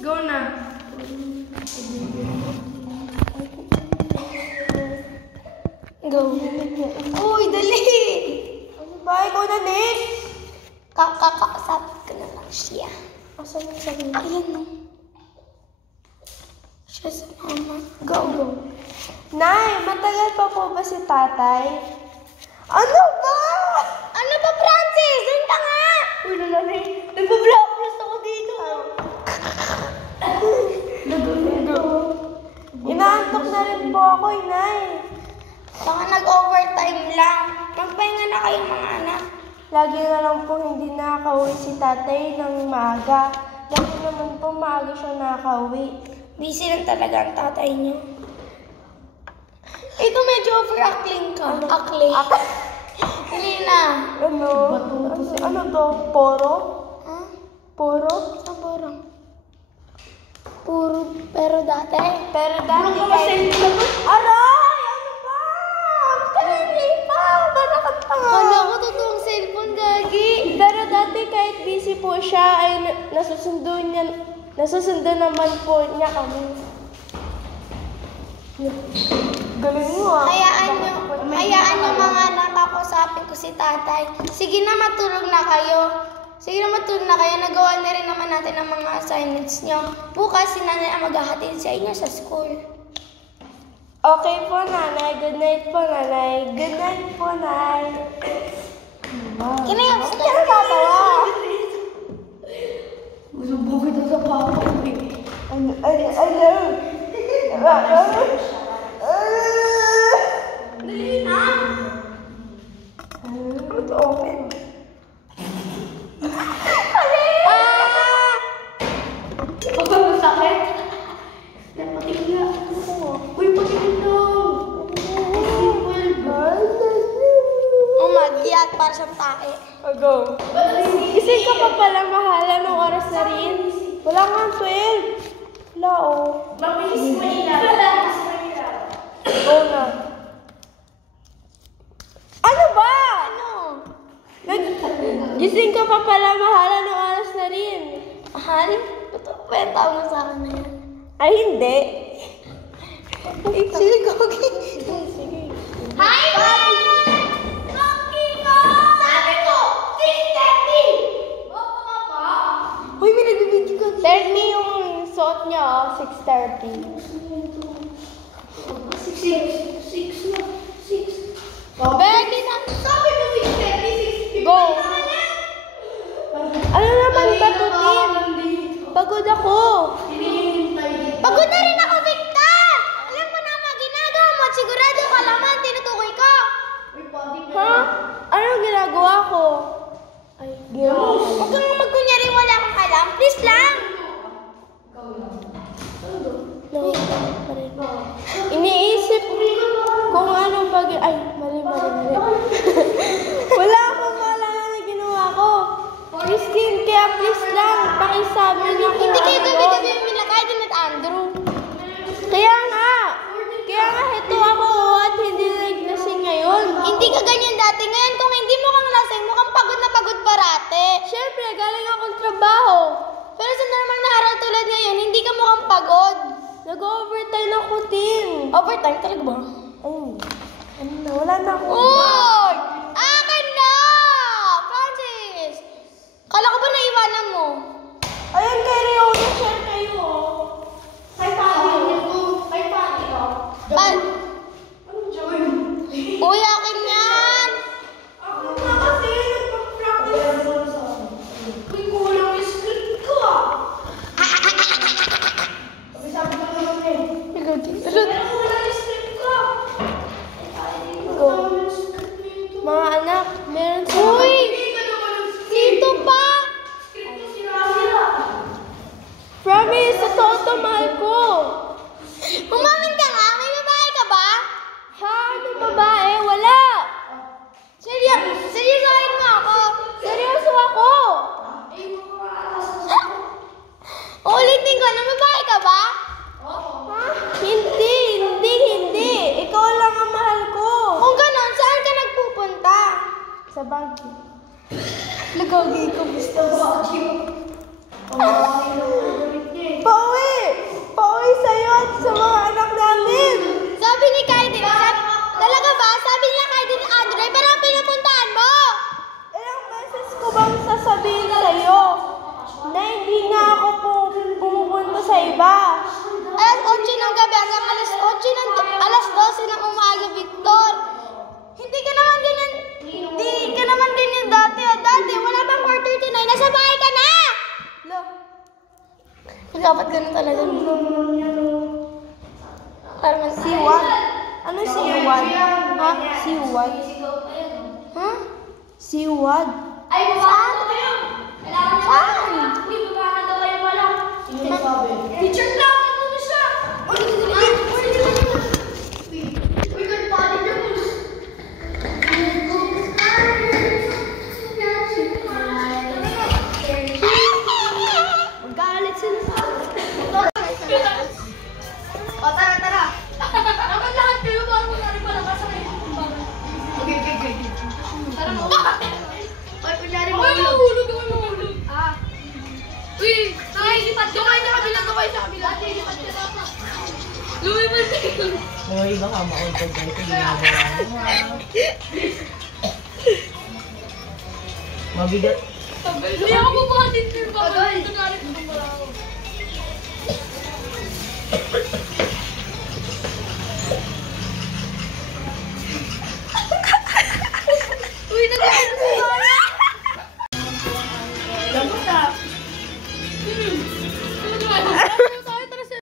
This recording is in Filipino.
Go na. Go. Uy, dali! Ano ba? Ikaw na next? Kakakasapit ko na lang siya. Asan yung sabi mo? Ayan no. Siya sa mama. Go. Nay, matagal pa po ba si tatay? Ano ba? Ano ba, Francis? Doon ka nga! Uy, nanay. Nagpa-blockers ako dito. Inaantok na rin po ako, Nay. Baka nag-overtime lang. Magpahinga na kayo mga anak. Lagi na lang po hindi nakakauwi si tatay ng maaga. Lagi naman po maaga siya nakakauwi. Busy lang talaga ang tatay niyo. Ito medyo overacting ka. Acting. Hindi na. Ano to? Poro? Ha? Poro? Sa borong. Puro, pero dati. Pero dati kahit... Aray! Ano ba? Kanini pa! Barakot pa nga! Kala ko totoong cellphone, gagi. Pero dati kahit busy po siya ay nasusundo naman po niya kami. Galing mo ah. Hayaan nyo mga anak, kakusapin ko si tatay. Sige na, matulog na kayo. Nagawa na rin naman natin ang mga assignments nyo. Bukas si nanay ang maghahatid sa inyo sa school. Okay po, nanay. Good night po, nanay. Good night po, nay. Kinayos Hindi ka natatawa. Masubog ito sa papa ko Dali na. Ito open. Sakit. Napatigla. Uy, patigil daw. Umagyat para siyang tae. Go. Gising ka pa pala, mahala ng oras na rin. Wala nga 12. Wala oh. Mabilis mo ilaw. Go na. Ano ba? Ano? Gising ka pa pala, mahala ng oras na rin. Mahal? Ito, kwenta mo sa akin na yan. Ay, hindi. Sige, Gogi. Sige. Hi, Gogi! Gogi ko! Sabi ko, 6:30! Boko ka pa? Uy, may nagbibidyo ka. 30 yung suot niya, oh. 6:30. 6 na. 6. Bebe na. Sabi ko 6:30, 6:50. Go. Ano naman ba, Tutin? Pagod ako. Pagod na rin ako, Victor! Alam mo na mga ginagawa mo at sigurado ka laman, tinutukoy ko. Ha? Anong ginagawa ko? Ay, ginagawa ko. Huwag kang magkunyari wala akong alam. Please lang. Iniisip kung anong pag... Ay, mali. Wala akong maalala na ginawa ko. Christine, kaya please lang, pakisabi niyo kung Hindi kayo ano gabi-gabi yun. yung minakay din at Andrew. Kaya nga, ito ako at hindi naglasing ngayon. Hindi ka ganyan dati. Ngayon, kung hindi mo kang lasing, mukhang pagod na pagod parate. Siyempre, galing akong trabaho. Pero sa normal na araw tulad ngayon, hindi ka mukhang pagod. Nag-overtime ako, Tin. Overtime talaga ba? Ay, wala na ako. Uy! Akin na! Francis! Kala ko ba naiwanan mo? Ayun, kay Riona, share kayo. Kay Fabio. Kay Fabio. Anong joy? Uy, akin yan! Ako na kasi, nagpa-practice. Uy, kulang yung script ko ah. Sabi ko naman eh. Pero kulang yung script ko. Go. Dapat ganun talaga. Para mas Siwag. Ano siwag? Ha? Siwag? Ha? Siwag. Ay, Saan? Saan? Uy, magkakanta kayo pala. Teacher lang, ano na siya? Uy, nagpali niya, boss. Magalit sila sa O, tara. Naman lahat kayo, parang wala rin pala kasakay. Okay. Tara mo. Ay, kunyari mo. Ay, mahulog. Ah. Uy, lipat ka. Gawin sa kabila. Lipat ka dapat. Lumipad ka. Hoy, baka maunod ka ito ginagawa mo. Mabigat. Hindi ako bumatin din. Baka ito galit ko.